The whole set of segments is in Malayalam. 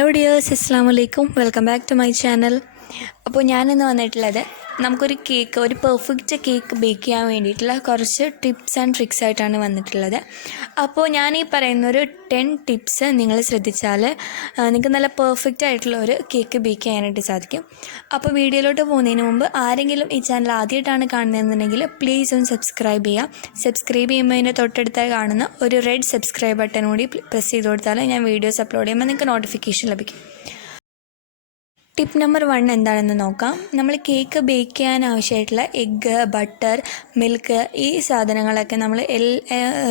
ഹലോ ഡിയേഴ്സ്, അസ്സലാമു അലൈക്കും. Welcome back to my channel. അപ്പോൾ ഞാനിന്ന് വന്നിട്ടുള്ളത് നമുക്കൊരു കേക്ക്, ഒരു പെർഫെക്റ്റ് കേക്ക് ബേക്ക് ചെയ്യാൻ വേണ്ടിയിട്ടുള്ള കുറച്ച് ടിപ്സ് ആൻഡ് ട്രിക്സ് ആയിട്ടാണ് വന്നിട്ടുള്ളത്. അപ്പോൾ ഞാൻ ഈ പറയുന്നൊരു 10 ടിപ്സ് നിങ്ങൾ ശ്രദ്ധിച്ചാൽ നിങ്ങൾക്ക് നല്ല പെർഫെക്റ്റ് ആയിട്ടുള്ള ഒരു കേക്ക് ബേക്ക് ചെയ്യാനായിട്ട് സാധിക്കും. അപ്പോൾ വീഡിയോയിലോട്ട് പോകുന്നതിന് മുമ്പ് ആരെങ്കിലും ഈ ചാനൽ ആദ്യമായിട്ടാണ് കാണുന്നതെന്നുണ്ടെങ്കിൽ പ്ലീസ് ഒന്ന് സബ്സ്ക്രൈബ് ചെയ്യാം. സബ്സ്ക്രൈബ് ചെയ്യുമ്പോൾ അതിൻ്റെ തൊട്ടടുത്തായി കാണുന്ന ഒരു റെഡ് സബ്സ്ക്രൈബ് ബട്ടൺ കൂടി പ്രസ് ചെയ്ത് കൊടുത്താൽ ഞാൻ വീഡിയോസ് അപ്ലോഡ് ചെയ്യുമ്പോൾ നിങ്ങൾക്ക് നോട്ടിഫിക്കേഷൻ ലഭിക്കും. ടിപ്പ് നമ്പർ 1 എന്താണെന്ന് നോക്കാം. നമ്മൾ കേക്ക് ബേക്ക് ചെയ്യാൻ ആവശ്യമായിട്ടുള്ള എഗ്ഗ്, ബട്ടർ, മിൽക്ക്, ഈ സാധനങ്ങളൊക്കെ നമ്മൾ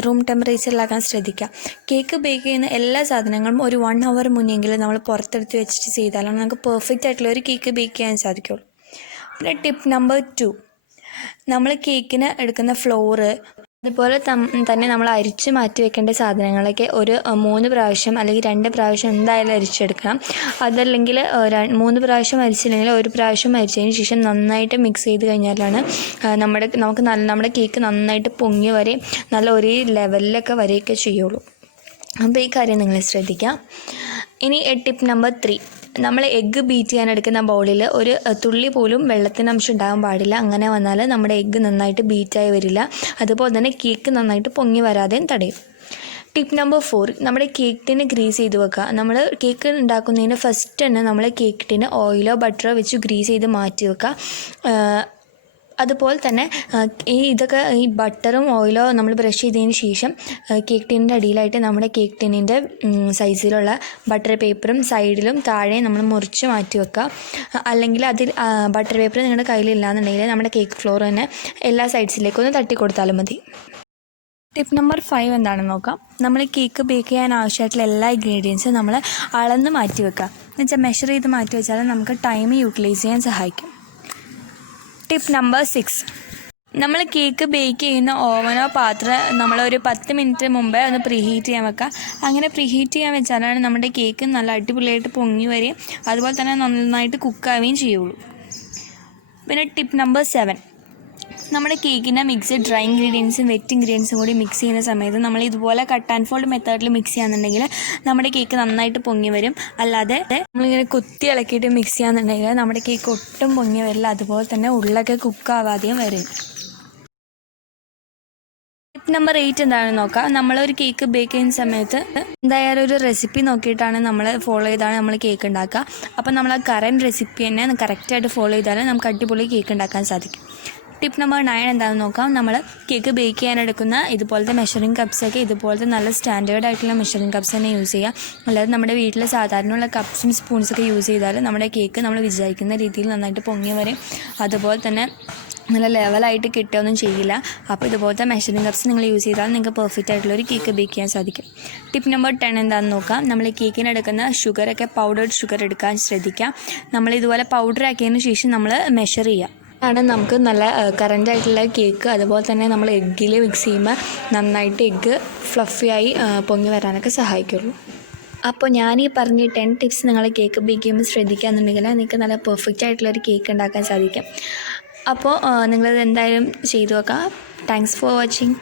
റൂം ടെമ്പറേച്ചറിലാക്കാൻ ശ്രദ്ധിക്കുക. കേക്ക് ബേക്ക് ചെയ്യുന്ന എല്ലാ സാധനങ്ങളും ഒരു 1 hour മുന്നെങ്കിലും നമ്മൾ പുറത്തെടുത്ത് വെച്ചിട്ട് ചെയ്താലാണ് നമുക്ക് പെർഫെക്റ്റ് ആയിട്ടുള്ള ഒരു കേക്ക് ബേക്ക് ചെയ്യാൻ സാധിക്കുള്ളൂ. പിന്നെ ടിപ്പ് നമ്പർ 2, നമ്മൾ കേക്കിന് എടുക്കുന്ന ഫ്ലോറ്, അതുപോലെ തന്നെ നമ്മൾ അരിച്ച് മാറ്റി വെക്കേണ്ട സാധനങ്ങളൊക്കെ ഒരു 3 പ്രാവശ്യം അല്ലെങ്കിൽ 2 പ്രാവശ്യം എന്തായാലും അരിച്ചെടുക്കണം. അതല്ലെങ്കിൽ 3 പ്രാവശ്യം അരിച്ചില്ലെങ്കിൽ 1 പ്രാവശ്യം അരിച്ചതിന് ശേഷം നന്നായിട്ട് മിക്സ് ചെയ്ത് കഴിഞ്ഞാലാണ് നമ്മുടെ കേക്ക് നന്നായിട്ട് പൊങ്ങി വരെ നല്ല ഒരേ ലെവലിലൊക്കെ വരെയൊക്കെ ചെയ്യുള്ളൂ. അപ്പോൾ ഈ കാര്യം നിങ്ങൾ ശ്രദ്ധിക്കാം. ഇനി ടിപ്പ് നമ്പർ 3, നമ്മൾ എഗ്ഗ് ബീറ്റ് ചെയ്യാൻ എടുക്കുന്ന ബൗളിൽ ഒരു തുള്ളി പോലും വെള്ളത്തിൻ്റെ അംശം ഉണ്ടാകാൻ പാടില്ല. അങ്ങനെ വന്നാൽ നമ്മുടെ എഗ്ഗ് നന്നായിട്ട് ബീറ്റായി വരില്ല. അതുപോലെ തന്നെ കേക്ക് നന്നായിട്ട് പൊങ്ങി വരാതെയും തടയും. ടിപ്പ് നമ്പർ 4, നമ്മുടെ കേക്ക് ടിന് ഗ്രീസ് ചെയ്ത് വെക്കുക. നമ്മൾ കേക്ക് ഉണ്ടാക്കുന്നതിന് ഫസ്റ്റ് തന്നെ നമ്മൾ കേക്ക് ടിന് ഓയിലോ ബട്ടറോ വെച്ച് ഗ്രീസ് ചെയ്ത് മാറ്റി വെക്കുക. അതുപോലെ തന്നെ ഈ ബട്ടറും ഓയിലോ നമ്മൾ ബ്രഷ് ചെയ്തതിന് ശേഷം കേക്ക് ടിന്നിൻ്റെ അടിയിലായിട്ട് നമ്മുടെ കേക്ക് ടിന്നിൻ്റെ സൈസിലുള്ള ബട്ടർ പേപ്പറും സൈഡിലും താഴെയും നമ്മൾ മുറിച്ച് മാറ്റി വെക്കുക. അല്ലെങ്കിൽ അതിൽ ബട്ടർ പേപ്പർ നിങ്ങളുടെ കയ്യിലില്ലാന്നുണ്ടെങ്കിൽ നമ്മുടെ കേക്ക് ഫ്ലോർ തന്നെ എല്ലാ സൈഡ്സിലേക്കും ഒന്ന് തട്ടി കൊടുത്താലും മതി. ടിപ്പ് നമ്പർ 5 എന്താണെന്ന് നോക്കാം. നമ്മൾ കേക്ക് ബേക്ക് ചെയ്യാൻ ആവശ്യമായിട്ടുള്ള എല്ലാ ഇൻഗ്രീഡിയൻസും നമ്മൾ അളന്ന് മാറ്റി വെക്കുക. എന്നുവെച്ചാൽ മെഷർ ചെയ്ത് മാറ്റി വെച്ചാൽ നമുക്ക് ടൈം യൂട്ടിലൈസ് ചെയ്യാൻ സഹായിക്കും. ടിപ്പ് നമ്പർ 6, നമ്മൾ കേക്ക് ബേക്ക് ചെയ്യുന്ന ഓവനോ പാത്രം നമ്മളൊരു 10 മിനിറ്റ് മുമ്പേ ഒന്ന് പ്രീഹീറ്റ് ചെയ്യാൻ വെക്കുക. അങ്ങനെ പ്രീഹീറ്റ് ചെയ്യാൻ വെച്ചാലാണ് നമ്മുടെ കേക്ക് നല്ല അടിപൊളിയായിട്ട് പൊങ്ങി വരികയും അതുപോലെ തന്നെ നന്നായിട്ട് കുക്കാവുകയും ചെയ്യുള്ളൂ. പിന്നെ ടിപ്പ് നമ്പർ 7, നമ്മുടെ കേക്കിൻ്റെ മിക്സ് ഡ്രൈ ഇൻഗ്രീഡിയൻസും വെറ്റ് ഇൻഗ്രീഡിയൻസും കൂടി മിക്സ് ചെയ്യുന്ന സമയത്ത് നമ്മൾ ഇതുപോലെ കട്ട് ആൻഡ് ഫോൾഡ് മെത്തേഡിൽ മിക്സ് ചെയ്യാന്നുണ്ടെങ്കിൽ നമ്മുടെ കേക്ക് നന്നായിട്ട് പൊങ്ങി വരും. അല്ലാതെ നമ്മളിങ്ങനെ കുത്തി ഇളക്കിയിട്ട് മിക്സ് ചെയ്യാന്നുണ്ടെങ്കിൽ നമ്മുടെ കേക്ക് ഒട്ടും പൊങ്ങി വരില്ല. അതുപോലെ തന്നെ ഉള്ളൊക്കെ കുക്കാവാതെയും വരും. ടിപ്പ് നമ്പർ 8 എന്താണെന്ന് നോക്കാം. നമ്മളൊരു കേക്ക് ബേക്ക് ചെയ്യുന്ന സമയത്ത് എന്തായാലും ഒരു റെസിപ്പി നോക്കിയിട്ടാണ് നമ്മൾ ഫോളോ ചെയ്താണ് നമ്മൾ കേക്ക് ഉണ്ടാക്കുക. അപ്പം നമ്മൾ ആ കറൻറ്റ് റെസിപ്പി തന്നെ കറക്റ്റായിട്ട് ഫോളോ ചെയ്താൽ നമുക്ക് അടിപൊളി കേക്ക് ഉണ്ടാക്കാൻ സാധിക്കും. ടിപ്പ് നമ്പർ 9 എന്താണെന്ന് നോക്കാം. നമ്മൾ കേക്ക് ബേക്ക് ചെയ്യാനെടുക്കുന്ന ഇതുപോലത്തെ മെഷറിംഗ് കപ്സൊക്കെ ഇതുപോലത്തെ നല്ല സ്റ്റാൻഡേർഡ് ആയിട്ടുള്ള മെഷറിംഗ് കപ്സ് തന്നെ യൂസ് ചെയ്യുക. അല്ലാതെ നമ്മുടെ വീട്ടിൽ സാധാരണയുള്ള കപ്സും സ്പൂൺസൊക്കെ യൂസ് ചെയ്താൽ നമ്മുടെ കേക്ക് നമ്മൾ വിചാരിക്കുന്ന രീതിയിൽ നന്നായിട്ട് പൊങ്ങി വരും. അതുപോലെ തന്നെ നല്ല ലെവലായിട്ട് കിട്ടുകയൊന്നും ചെയ്യില്ല. അപ്പോൾ ഇതുപോലത്തെ മെഷറിംഗ് കപ്സ് നിങ്ങൾ യൂസ് ചെയ്താൽ നിങ്ങൾക്ക് പെർഫെക്റ്റ് ആയിട്ടുള്ളൊരു കേക്ക് ബേക്ക് ചെയ്യാൻ സാധിക്കും. ടിപ്പ് നമ്പർ 10 എന്താണെന്ന് നോക്കാം. നമ്മൾ കേക്കിന് എടുക്കുന്ന ഷുഗറൊക്കെ പൗഡേർഡ് ഷുഗർ എടുക്കാൻ ശ്രദ്ധിക്കുക. നമ്മൾ ഇതുപോലെ പൗഡർ ആക്കിയതിന് ശേഷം നമ്മൾ മെഷർ ചെയ്യുക. ആണ് നമുക്ക് നല്ല കറൻറ്റായിട്ടുള്ള കേക്ക്, അതുപോലെ തന്നെ നമ്മൾ എഗ്ഗിൽ മിക്സ് ചെയ്യുമ്പോൾ നന്നായിട്ട് എഗ്ഗ് ഫ്ലഫിയായി പൊങ്ങി വരാനൊക്കെ സഹായിക്കുള്ളൂ. അപ്പോൾ ഞാൻ ഈ പറഞ്ഞ 10 ടിപ്സ് നിങ്ങൾ കേക്ക് ബേക്ക് ചെയ്യുമ്പോൾ ശ്രദ്ധിക്കുകയെന്നുണ്ടെങ്കിൽ നിങ്ങൾക്ക് നല്ല പെർഫെക്റ്റ് ആയിട്ടുള്ളൊരു കേക്ക് ഉണ്ടാക്കാൻ സാധിക്കും. അപ്പോൾ നിങ്ങളത് എന്തായാലും ചെയ്തു നോക്കാം. Thanks for watching.